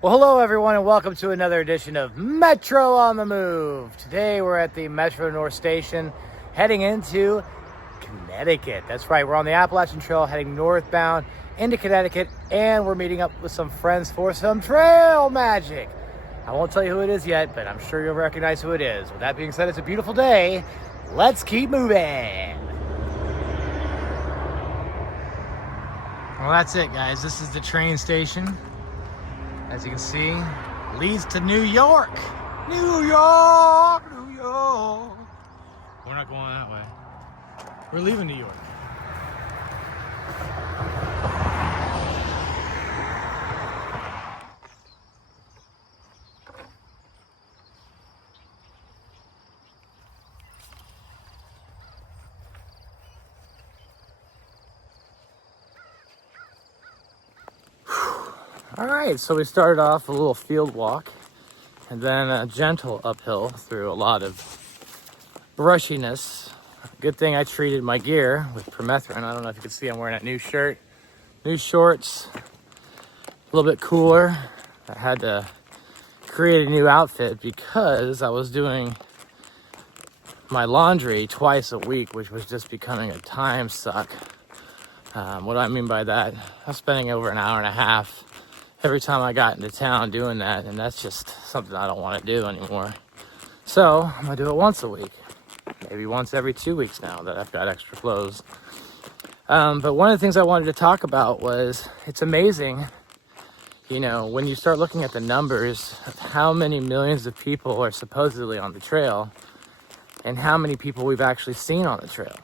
Well, hello everyone and welcome to another edition of Metro on the Move. Today we're at the Metro North Station heading into Connecticut. That's right, we're on the Appalachian Trail heading northbound into Connecticut, and we're meeting up with some friends for some trail magic. I won't tell you who it is yet, but I'm sure you'll recognize who it is. With that being said, it's a beautiful day. Let's keep moving. Well, that's it, guys. This is the train station. As you can see, leads to New York. New York, New York. We're not going that way. We're leaving New York. All right, so we started off a little field walk and then a gentle uphill through a lot of brushiness. Good thing I treated my gear with permethrin. I don't know if you can see I'm wearing a new shirt, new shorts, a little bit cooler. I had to create a new outfit because I was doing my laundry twice a week, which was just becoming a time suck. What do I mean by that? I was spending over an hour and a half every time I got into town doing that, and that's just something I don't want to do anymore. So I'm gonna do it once a week, maybe once every 2 weeks now that I've got extra clothes. But one of the things I wanted to talk about was, it's amazing, you know, when you start looking at the numbers of how many millions of people are supposedly on the trail and how many people we've actually seen on the trail.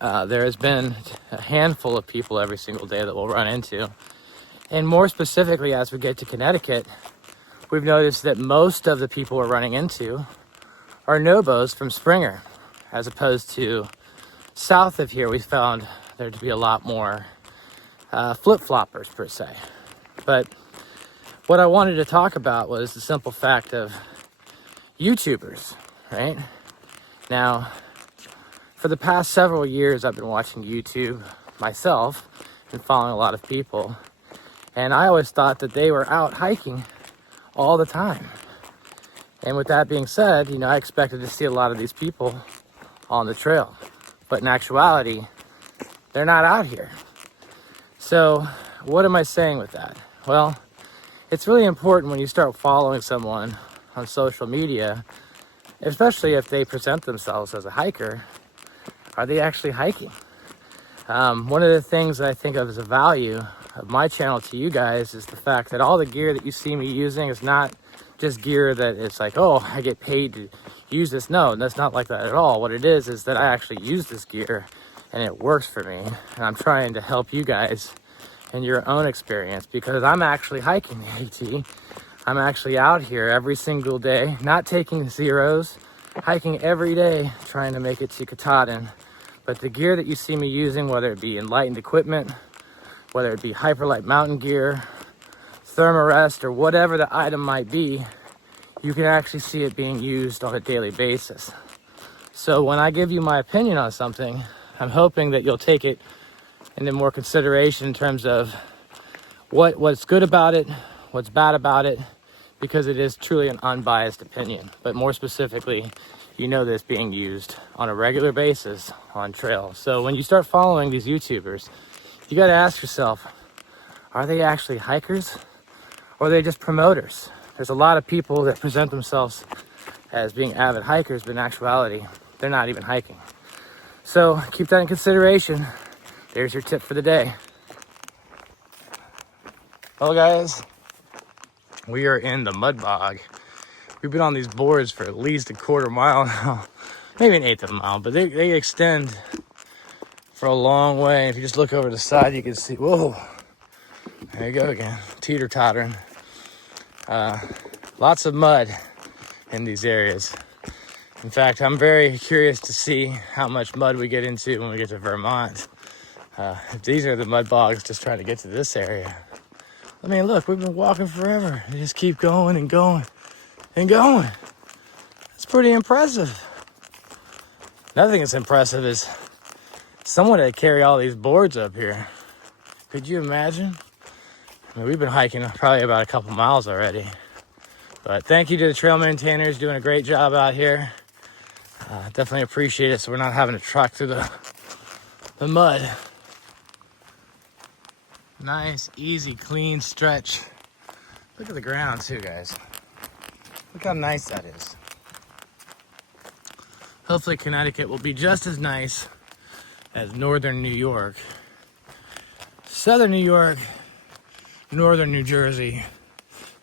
There has been a handful of people every single day that we'll run into. And more specifically, as we get to Connecticut, we've noticed that most of the people we're running into are Nobos from Springer, as opposed to south of here. We found there to be a lot more flip-floppers per se. But what I wanted to talk about was the simple fact of YouTubers, right? Now, for the past several years, I've been watching YouTube myself and following a lot of people. And I always thought that they were out hiking all the time. And with that being said, you know, I expected to see a lot of these people on the trail. But in actuality, they're not out here. So what am I saying with that? Well, it's really important when you start following someone on social media, especially if they present themselves as a hiker, are they actually hiking? One of the things that I think of as a value of my channel to you guys is the fact that all the gear that you see me using is not just gear that it's like, oh, I get paid to use this. No, that's not like that at all. What it is that I actually use this gear and it works for me. And I'm trying to help you guys in your own experience, because I'm actually hiking the AT. I'm actually out here every single day, not taking zeros, hiking every day, trying to make it to Katahdin. But the gear that you see me using, whether it be enlightened equipment, whether it be HYPERLITE mountain gear, Thermarest, or whatever the item might be, you can actually see it being used on a daily basis. So when I give you my opinion on something, I'm hoping that you'll take it into more consideration in terms of what's good about it, what's bad about it, because it is truly an unbiased opinion. But more specifically, you know this being used on a regular basis on trail. So when you start following these YouTubers, you got to ask yourself, are they actually hikers or are they just promoters? There's a lot of people that present themselves as being avid hikers, but in actuality, they're not even hiking. So keep that in consideration. There's your tip for the day. Well, guys, we are in the mud bog. We've been on these boards for at least a quarter mile now, maybe an eighth of a mile, but they extend for a long way. If you just look over the side, you can see, whoa, there you go again, teeter-tottering. Lots of mud in these areas. In fact, I'm very curious to see how much mud we get into when we get to Vermont. These are the mud bogs just trying to get to this area. I mean, look, we've been walking forever. You just keep going and going and going. It's pretty impressive. Another thing that's impressive is someone had to carry all these boards up here. Could you imagine? I mean, we've been hiking probably about a couple miles already. But thank you to the trail maintainers, doing a great job out here. Definitely appreciate it, so we're not having to truck through the mud. Nice, easy, clean stretch. Look at the ground too, guys. Look how nice that is. Hopefully Connecticut will be just as nice as northern New York. Southern New York, northern New Jersey,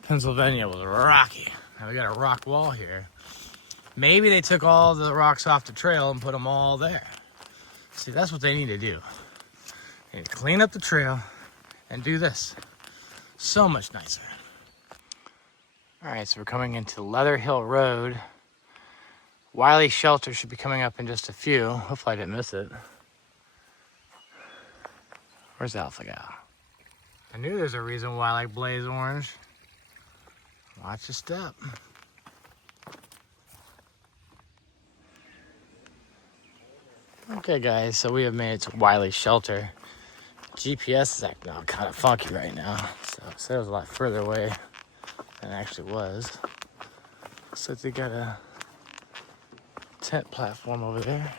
Pennsylvania was rocky. Now we got a rock wall here. Maybe they took all the rocks off the trail and put them all there. See, that's what they need to do. They need to clean up the trail and do this. So much nicer. All right, so we're coming into Leather Hill Road. Wiley Shelter should be coming up in just a few. Hopefully I didn't miss it. Where's Alpha Gal? I knew there's a reason why I like Blaze Orange. Watch your step. Okay guys, so we have made it to Wiley Shelter. GPS is acting out kind of funky right now. So it said it was a lot further away than it actually was. Looks like they got a tent platform over there.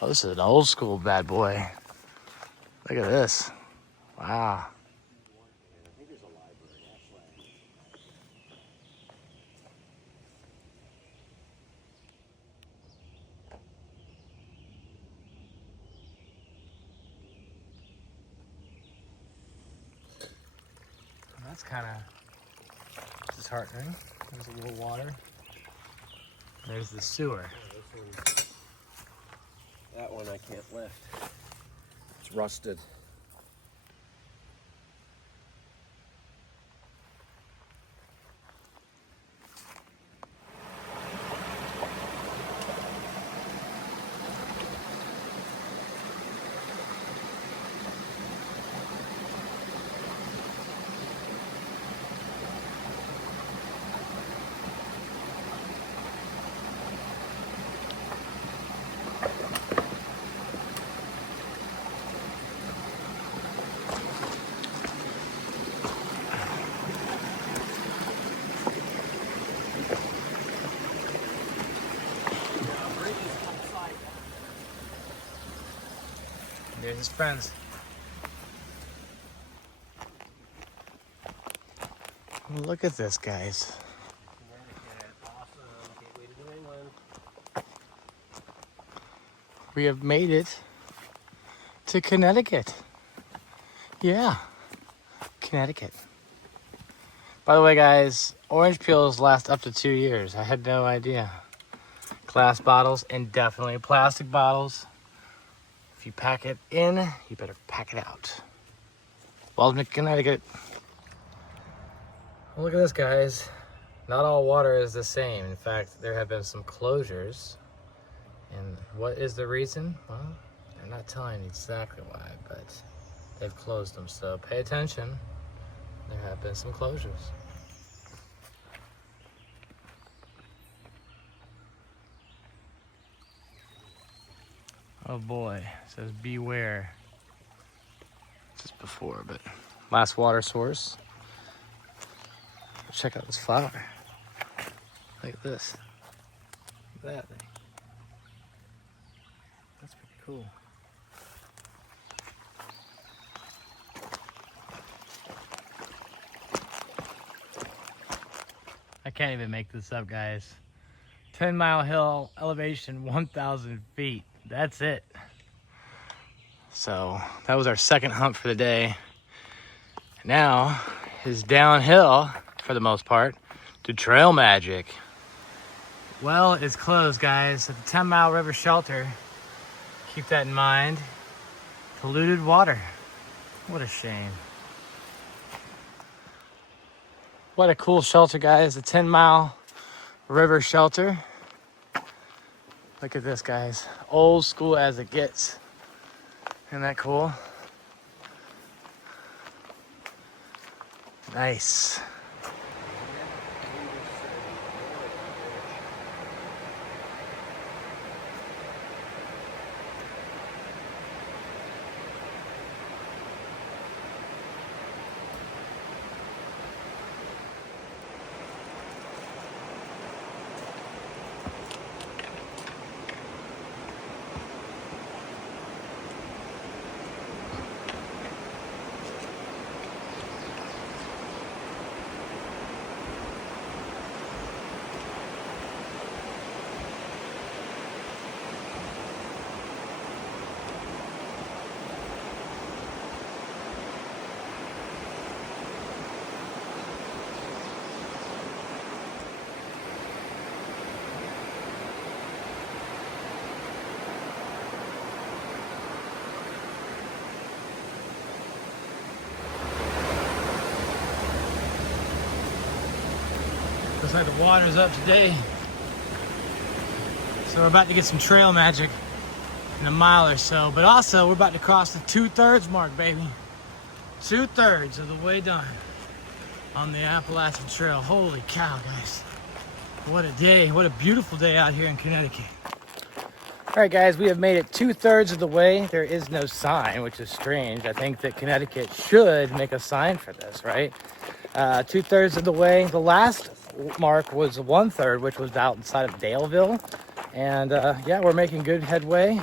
Oh, this is an old school bad boy. Look at this. Wow. That's kind of disheartening. There's a little water. There's the sewer. That one I can't lift. It's rusted. There's his friends. Look at this, guys. We have made it to Connecticut. Yeah, Connecticut. By the way, guys, orange peels last up to 2 years. I had no idea. Glass bottles and definitely plastic bottles. If you pack it in, you better pack it out. Welcome to Connecticut. Well, look at this, guys. Not all water is the same. In fact, there have been some closures. And what is the reason? Well, they're not telling you exactly why, but they've closed them. So pay attention. There have been some closures. Oh boy, it says beware. Just before, but last water source. Check out this flower. Look at this. Look at that thing. That's pretty cool. I can't even make this up, guys. 10-mile hill, elevation 1,000 feet. That's it. So that was our second hump for the day. Now is downhill, for the most part, to Trail Magic. Well, it's closed, guys, at the 10-mile river shelter. Keep that in mind. Polluted water. What a shame. What a cool shelter, guys. The 10-mile river shelter. Look at this, guys. Old school as it gets. Isn't that cool? Nice. Looks like the water's up today. So we're about to get some trail magic in a mile or so. But also, we're about to cross the 2/3 mark, baby. 2/3 of the way done on the Appalachian Trail. Holy cow, guys. What a day. What a beautiful day out here in Connecticut. All right, guys, we have made it 2/3 of the way. There is no sign, which is strange. I think that Connecticut should make a sign for this, right? 2/3 of the way. The last mark was 1/3, which was out inside of Daleville. And yeah, we're making good headway.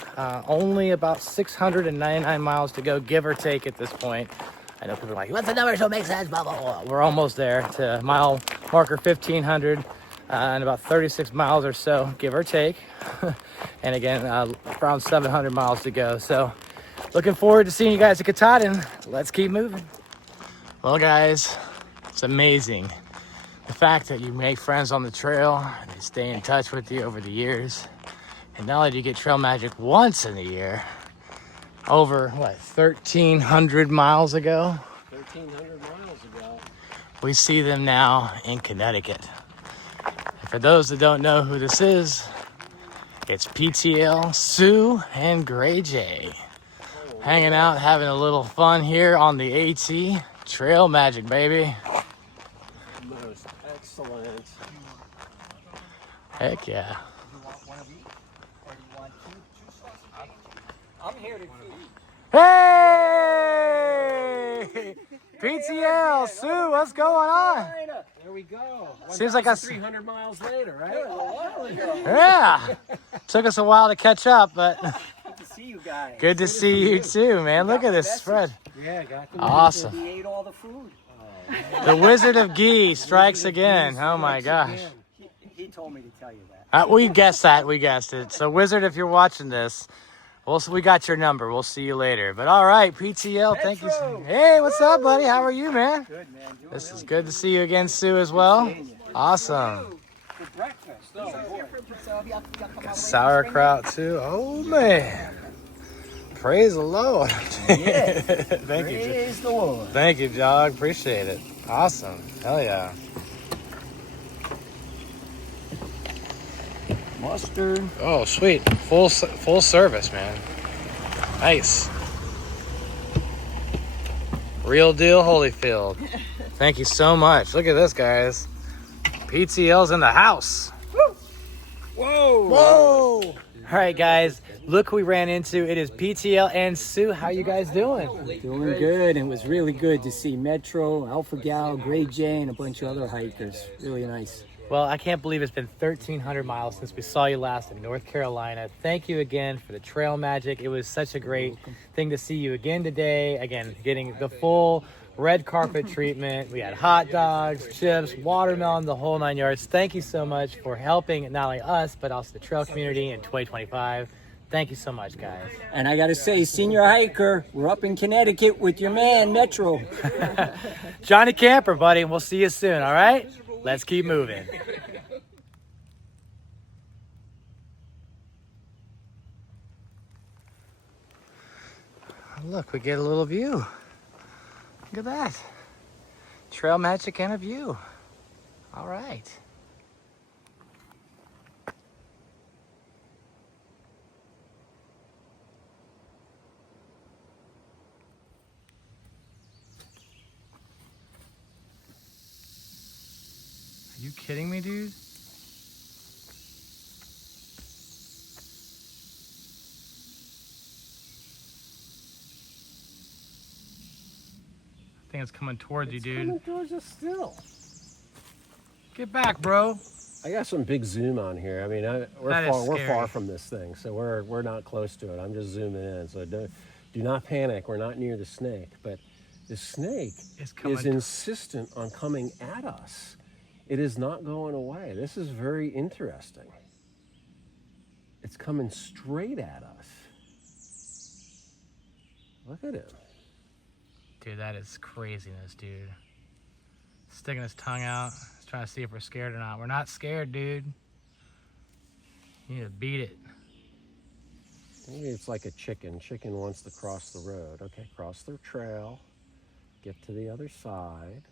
Only about 699 miles to go, give or take at this point. I know people are like, what's the number? So it makes sense, blah, blah, blah. We're almost there to mile marker 1,500 and about 36 miles or so, give or take. And again, around 700 miles to go. So looking forward to seeing you guys at Katahdin. Let's keep moving. Well, guys, it's amazing. The fact that you make friends on the trail and they stay in touch with you over the years. And not only do you get trail magic once in a year, over what, 1,300 miles ago? 1,300 miles ago. We see them now in Connecticut. And for those that don't know who this is, it's PTL, Sue, and Gray J. Hanging out, having a little fun here on the AT. Trail magic, baby. Most excellent. Heck yeah. You want one of each? Or do you want two sauces? I'm here to eat. Hey! PTL, Sue, what's going on? There we go. Seems like 300 miles later, right? Yeah. Took us a while to catch up, but Good to see you guys. good to see you too, man. Look at this spread. Yeah, got the Awesome. He ate all the food. The Wizard of Ghee strikes again. Oh my gosh. He told me to tell you that. We guessed that. We guessed it. So, Wizard, if you're watching this, we got your number. We'll see you later. But all right, PTL, thank you. Hey, what's up, buddy? How are you, man? Good, man. Doing This is really good to see you again, Sue, as well. Awesome. For breakfast. Got sauerkraut, too. Oh, man. Praise the Lord. Yeah. Thank you. Praise the Lord. Thank you, dog. Appreciate it. Awesome. Hell yeah. Mustard. Oh, sweet. Full service, man. Nice. Real deal, Holyfield. Thank you so much. Look at this, guys. PTL's in the house. Whoa. Whoa. All right, guys. Look who we ran into. It is PTL and Sue. How you guys doing? Doing good, and it was really good to see Metro, Alpha Gal, Gray J, and a bunch of other hikers. Really nice. Well, I can't believe it's been 1,300 miles since we saw you last in North Carolina. Thank you again for the trail magic. It was such a great thing to see you again today. Again, getting the full red carpet treatment. We had hot dogs, chips, watermelon, the whole 9 yards. Thank you so much for helping not only us, but also the trail community in 2025. Thank you so much, guys. And I got to say, senior hiker, we're up in Connecticut with your man, Metro. Johnny Camper, buddy. We'll see you soon, all right? Let's keep moving. Look, we get a little view. Look at that. Trail magic and a view. All right. Are you kidding me, dude? I think it's coming towards you, dude. Coming towards us still. Get back, bro. I got some big zoom on here. I mean, we're far from this thing, so we're not close to it. I'm just zooming in, so do not panic. We're not near the snake, but the snake is insistent on coming at us. It is not going away. This is very interesting. It's coming straight at us. Look at him. Dude, that is craziness, dude. Sticking his tongue out. He's trying to see if we're scared or not. We're not scared, dude. You need to beat it. Maybe it's like a chicken. Chicken wants to cross the road. Okay, cross the trail. Get to the other side.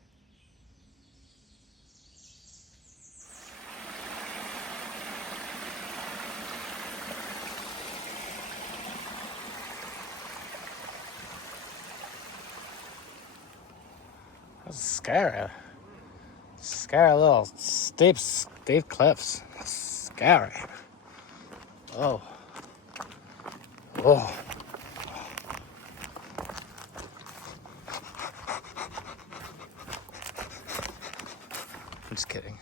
Scary. Scary little steep cliffs. Scary. Oh. Oh. I'm just kidding.